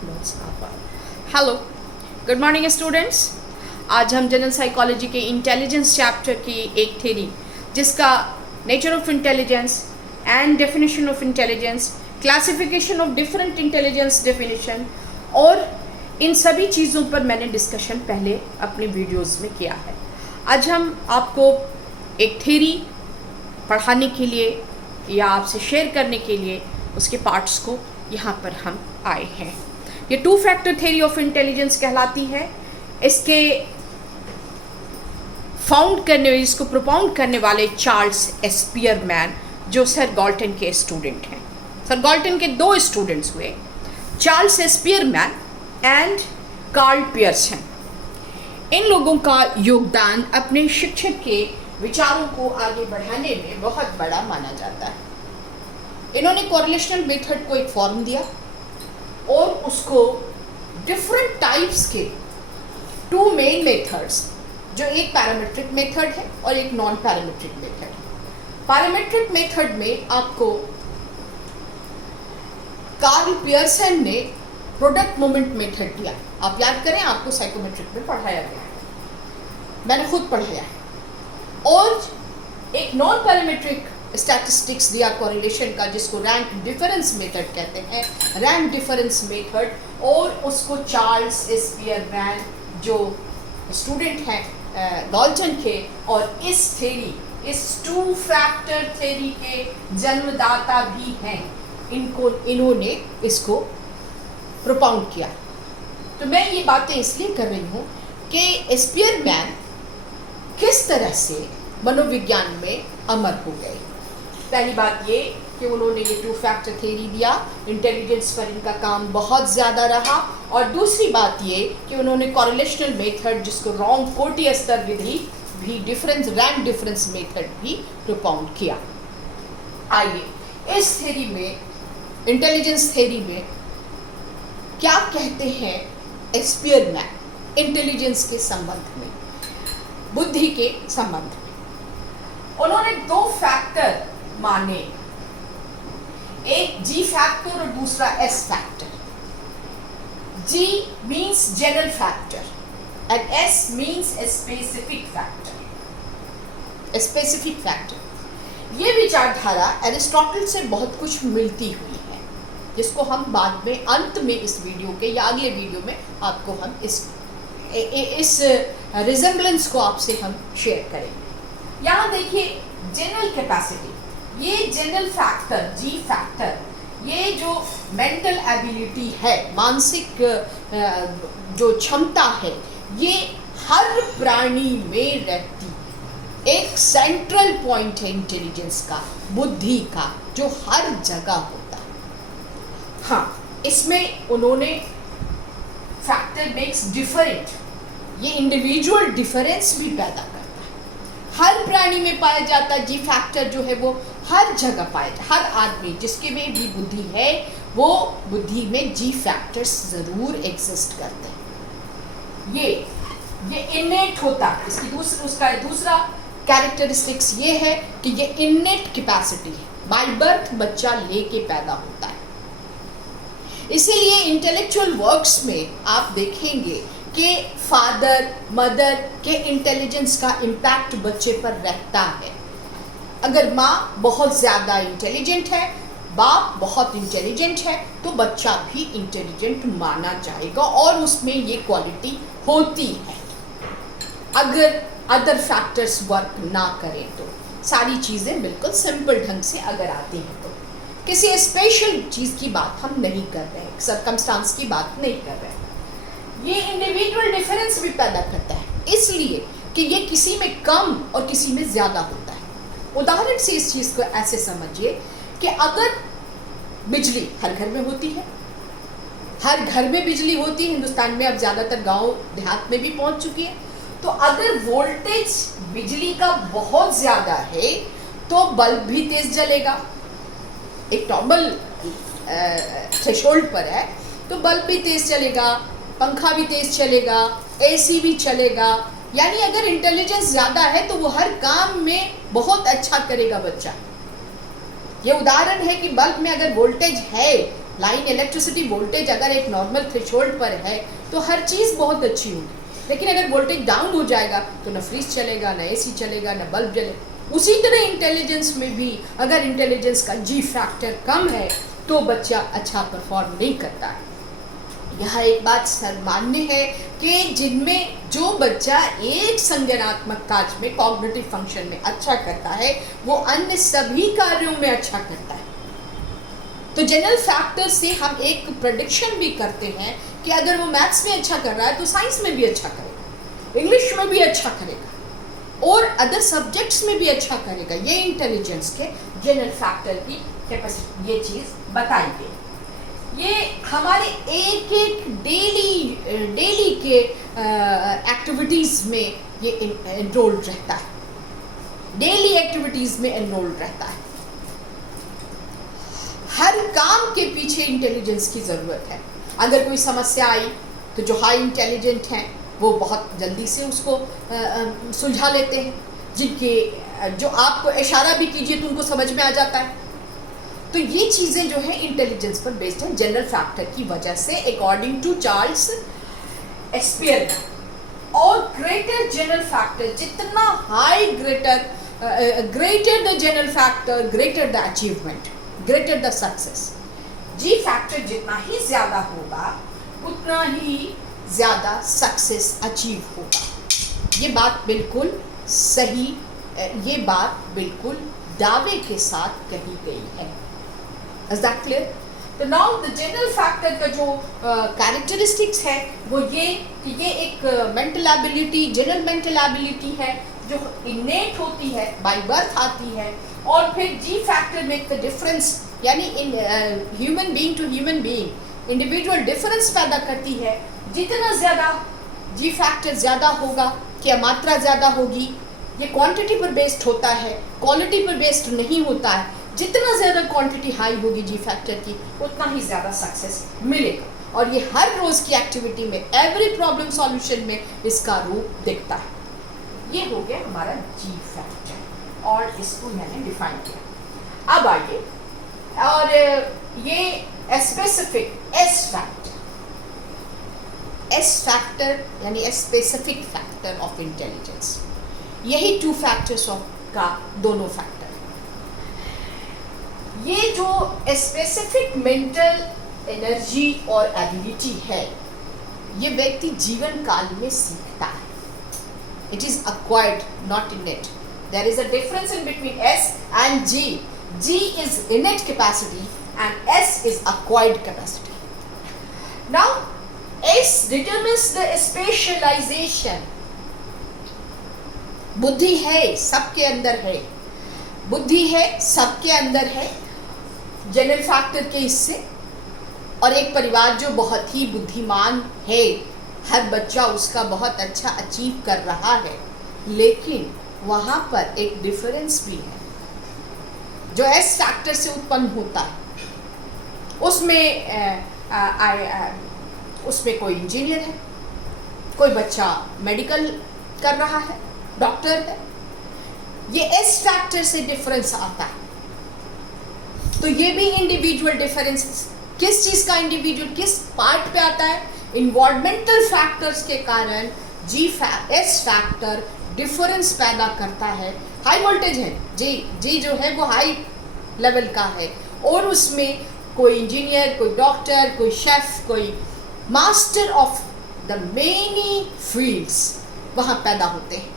Hello, good morning students. आज हम general psychology के इंटेलिजेंस चैप्टर की एक थ्योरी जिसका nature of intelligence and definition of intelligence, classification of different intelligence definition और इन सभी चीज़ों पर मैंने डिस्कशन पहले अपने वीडियोस में किया है। आज हम आपको एक थ्योरी पढ़ाने के लिए या आपसे शेयर करने के लिए उसके पार्ट्स को यहाँ पर हम आए हैं। ये 2 फैक्टर थ्योरी ऑफ इंटेलिजेंस कहलाती है। इसके फाउंड करने, इसको प्रोपाउंड करने वाले चार्ल्स स्पीयरमैन, जो सर गॉल्टन के स्टूडेंट हैं। सर गॉल्टन के 2 स्टूडेंट्स हुए, Charles Spearman and Karl Pearson. इन लोगों का योगदान अपने शिक्षक के विचारों को आगे बढ़ाने में बहुत बड़ा माना जाता है। इन्होंने कोरिलेशनल मेथड को एक फॉर्म दिया और उसको डिफरेंट टाइप्स के 2 मेन मेथड्स, जो एक पैरामीट्रिक मेथड है और एक नॉन पैरामीट्रिक मेथड है। पैरामीट्रिक मेथड में आपको कार्ल पियर्सन ने प्रोडक्ट मोमेंट मेथड दिया। आप याद करें, आपको साइकोमेट्रिक में पढ़ाया गया है, मैंने खुद पढ़ाया है। और एक नॉन पैरामीट्रिक स्टैटिस्टिक्स दिया कोरिलेशन का, जिसको रैंक डिफरेंस मेथड कहते हैं, रैंक डिफरेंस मेथड। और उसको चार्ल्स स्पीयरमैन, जो स्टूडेंट हैं गॉल्टन के, और इस थ्योरी, इस 2 फैक्टर थ्योरी के जन्मदाता भी हैं, इन्होंने इसको प्रोपाउंड किया। तो मैं ये बातें इसलिए कर रही हूँ कि स्पीयरमैन किस तरह से मनोविज्ञान में अमर हो गए। पहली बात ये कि उन्होंने ये 2 फैक्टर थ्योरी दिया, इंटेलिजेंस पर इनका काम बहुत ज़्यादा रहा। और दूसरी बात ये कि उन्होंने कोरिलेशनल मेथड, जिसको रॉन्ग कोटी स्तर विधि भी, डिफरेंस रैंक डिफरेंस मेथड भी प्रोपाउंड किया। आइए इस थ्योरी में, इंटेलिजेंस थ्योरी में क्या कहते हैं स्पीयरमैन इंटेलिजेंस के संबंध में, बुद्धि के संबंध में। उन्होंने 2 फैक्टर माने, एक जी फैक्टर और दूसरा S factor. G means general factor and S means specific factor. Specific factor, ये विचारधारा एरिस्टोटल से बहुत कुछ मिलती हुई है, जिसको हम बाद में अंत में इस वीडियो के या अगले वीडियो में आपको हम इस रिजेम्बलेंस को आपसे हम शेयर करेंगे। यहाँ देखिए, जनरल कैपेसिटी, ये जनरल फैक्टर जी फैक्टर, ये जो मेंटल एबिलिटी है, मानसिक जो क्षमता है, ये हर प्राणी में रहती, एक सेंट्रल पॉइंट है इंटेलिजेंस का, बुद्धि का, जो हर जगह होता है। हाँ, इसमें उन्होंने फैक्टर मेक्स डिफरेंट, ये इंडिविजुअल डिफरेंस भी पैदा करता है। हर प्राणी में पाया जाता है जी फैक्टर, जो है वो हर जगह पाया जाता है। हर आदमी जिसके में भी बुद्धि है, वो बुद्धि में जी फैक्टर्स जरूर एग्जिस्ट करते हैं। ये इनेट होता है। इसकी उसका दूसरा कैरेक्टरिस्टिक्स ये है कि ये इनेट कैपेसिटी है, बाय बर्थ बच्चा लेके पैदा होता है। इसीलिए इंटेलेक्चुअल वर्क्स में आप देखेंगे कि फादर मदर के इंटेलिजेंस का इम्पैक्ट बच्चे पर रहता है। अगर माँ बहुत ज़्यादा इंटेलिजेंट है, बाप बहुत इंटेलिजेंट है, तो बच्चा भी इंटेलिजेंट माना जाएगा और उसमें ये क्वालिटी होती है। अगर अदर फैक्टर्स वर्क ना करें तो, सारी चीज़ें बिल्कुल सिंपल ढंग से अगर आती हैं तो, किसी स्पेशल चीज़ की बात हम नहीं कर रहे हैं, सर्कमस्टांस की बात नहीं कर रहे हैं। ये इंडिविजुअल डिफरेंस भी पैदा करता है, इसलिए कि ये किसी में कम और किसी में ज़्यादा होता है। उदाहरण से इस चीज़ को ऐसे समझिए कि अगर बिजली हर घर में होती है, हर घर में बिजली होती है, हिंदुस्तान में अब ज़्यादातर गांव देहात में भी पहुंच चुकी है, तो अगर वोल्टेज बिजली का बहुत ज़्यादा है तो बल्ब भी तेज़ जलेगा। एक नॉर्मल थ्रेशोल्ड पर है तो बल्ब भी तेज़ चलेगा, पंखा भी तेज़ चलेगा, एसी भी चलेगा। यानी अगर इंटेलिजेंस ज़्यादा है तो वो हर काम में बहुत अच्छा करेगा बच्चा। ये उदाहरण है कि बल्ब में अगर वोल्टेज है लाइन इलेक्ट्रिसिटी वोल्टेज अगर एक नॉर्मल थ्रेशोल्ड पर है तो हर चीज़ बहुत अच्छी होगी, लेकिन अगर वोल्टेज डाउन हो जाएगा तो ना फ्रिज चलेगा, ना एसी चलेगा, ना बल्ब जलेगा। उसी तरह इंटेलिजेंस में भी अगर इंटेलिजेंस का जी फैक्टर कम है तो बच्चा अच्छा परफॉर्म नहीं करता है। यह एक बात सर्वमान्य है कि जिनमें जो बच्चा एक संज्ञानात्मक कार्य में कॉग्निटिव फंक्शन में अच्छा करता है वो अन्य सभी कार्यों में अच्छा करता है। तो जनरल फैक्टर से हम एक प्रेडिक्शन भी करते हैं कि अगर वो मैथ्स में अच्छा कर रहा है तो साइंस में भी अच्छा करेगा, इंग्लिश में भी अच्छा करेगा और अदर सब्जेक्ट्स में भी अच्छा करेगा। ये इंटेलिजेंस के जनरल फैक्टर की कैपेसिटी, ये चीज़ बताई गई। ये हमारे एक एक डेली के एक्टिविटीज़ में ये एनरोल्ड रहता है, डेली एक्टिविटीज़ में एनरोल्ड रहता है। हर काम के पीछे इंटेलिजेंस की ज़रूरत है। अगर कोई समस्या आई तो जो हाई इंटेलिजेंट हैं वो बहुत जल्दी से उसको सुलझा लेते हैं, जिनके जो आपको इशारा भी कीजिए तो उनको समझ में आ जाता है। तो ये चीज़ें जो है इंटेलिजेंस पर बेस्ड है जनरल फैक्टर की वजह से, अकॉर्डिंग टू चार्ल्स एक्सपियर। और ग्रेटर जनरल फैक्टर, जितना high greater the general factor greater the achievement, greater the success. G factor जितना ही ज़्यादा होगा उतना ही ज़्यादा सक्सेस अचीव होगा। ये बात बिल्कुल सही, ये बात बिल्कुल दावे के साथ कही गई है। Is that clear? तो नाउ द जनरल फैक्टर का जो कैरेक्टरिस्टिक्स है वो ये कि ये एक mental ability, general mental ability है जो इनेट होती है, बाय बर्थ आती है। और फिर G factor make the difference, यानी in human being to human being individual difference पैदा करती है। जितना ज़्यादा जी फैक्टर ज़्यादा होगा, क्या मात्रा ज़्यादा होगी, ये क्वांटिटी पर बेस्ड होता है, क्वालिटी पर बेस्ड नहीं होता है। जितना ज़्यादा क्वांटिटी हाई होगी जी फैक्टर की उतना ही ज़्यादा सक्सेस मिलेगा। और ये हर रोज़ की एक्टिविटी में, एवरी प्रॉब्लम सॉल्यूशन में इसका रूप दिखता है। ये हो गया हमारा जी फैक्टर और इसको मैंने डिफाइन किया। अब आइए और ये specific S factor, S factor यानी स्पेसिफिक फैक्टर ऑफ इंटेलिजेंस, यही टू फैक्टर्स ऑफ का दोनों फैक्टर। ये जो स्पेसिफिक मेंटल एनर्जी और एबिलिटी है ये व्यक्ति जीवन काल में सीखता है। It is acquired, not innate. There is a difference in between S and G. G is innate capacity and S is acquired capacity. Now S determines the specialization. बुद्धि है, सबके अंदर है, बुद्धि है, सबके अंदर है जनरल फैक्टर के हिस्से। और एक परिवार जो बहुत ही बुद्धिमान है, हर बच्चा उसका बहुत अच्छा अचीव कर रहा है, लेकिन वहाँ पर एक डिफरेंस भी है जो एस फैक्टर से उत्पन्न होता है। उसमें कोई इंजीनियर है, कोई बच्चा मेडिकल कर रहा है, डॉक्टर है, ये एस फैक्टर से डिफरेंस आता है। तो ये भी इंडिविजुअल डिफरेंसेस, किस चीज़ का इंडिविजुअल किस पार्ट पे आता है, इन्वायरमेंटल फैक्टर्स के कारण एस फैक्टर डिफरेंस पैदा करता है। हाई वोल्टेज है जी जो है वो हाई लेवल का है, और उसमें कोई इंजीनियर, कोई डॉक्टर, कोई शेफ, कोई master of the many fields वहाँ पैदा होते हैं।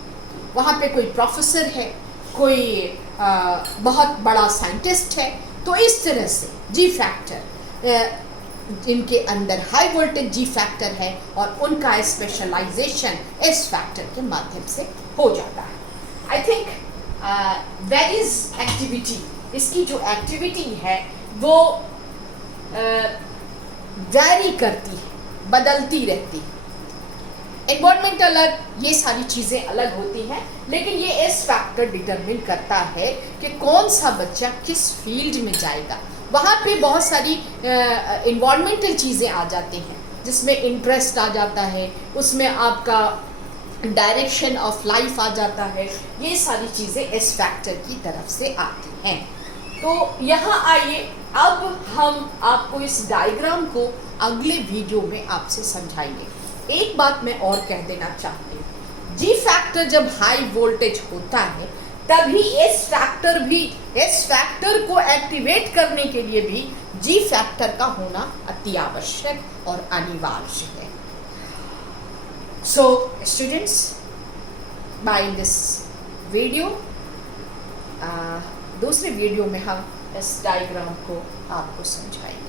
वहाँ पे कोई प्रोफेसर है, कोई बहुत बड़ा साइंटिस्ट है। तो इस तरह से जी फैक्टर इनके अंदर हाई वोल्टेज जी फैक्टर है और उनका स्पेशलाइजेशन एस फैक्टर के माध्यम से हो जाता है। आई थिंक वेरीज एक्टिविटी, इसकी जो एक्टिविटी है वो वैरी करती है, बदलती रहती है। एनवायरमेंट अलग, ये सारी चीज़ें अलग होती हैं, लेकिन ये एस फैक्टर डिटरमिन करता है कि कौन सा बच्चा किस फील्ड में जाएगा। वहाँ पे बहुत सारी एनवायरमेंटल चीज़ें आ जाती हैं जिसमें इंटरेस्ट आ जाता है, उसमें आपका डायरेक्शन ऑफ लाइफ आ जाता है। ये सारी चीज़ें एस फैक्टर की तरफ से आती हैं। तो यहाँ आइए अब हम आपको इस डायग्राम को अगले वीडियो में आपसे समझाएंगे। एक बात मैं और कह देना चाहती हूँ, जी फैक्टर जब हाई वोल्टेज होता है तभी एस फैक्टर को एक्टिवेट करने के लिए भी जी फैक्टर का होना अति आवश्यक और अनिवार्य है। So students, by this video, दूसरे वीडियो में हम इस डायग्राम को आपको समझाएंगे।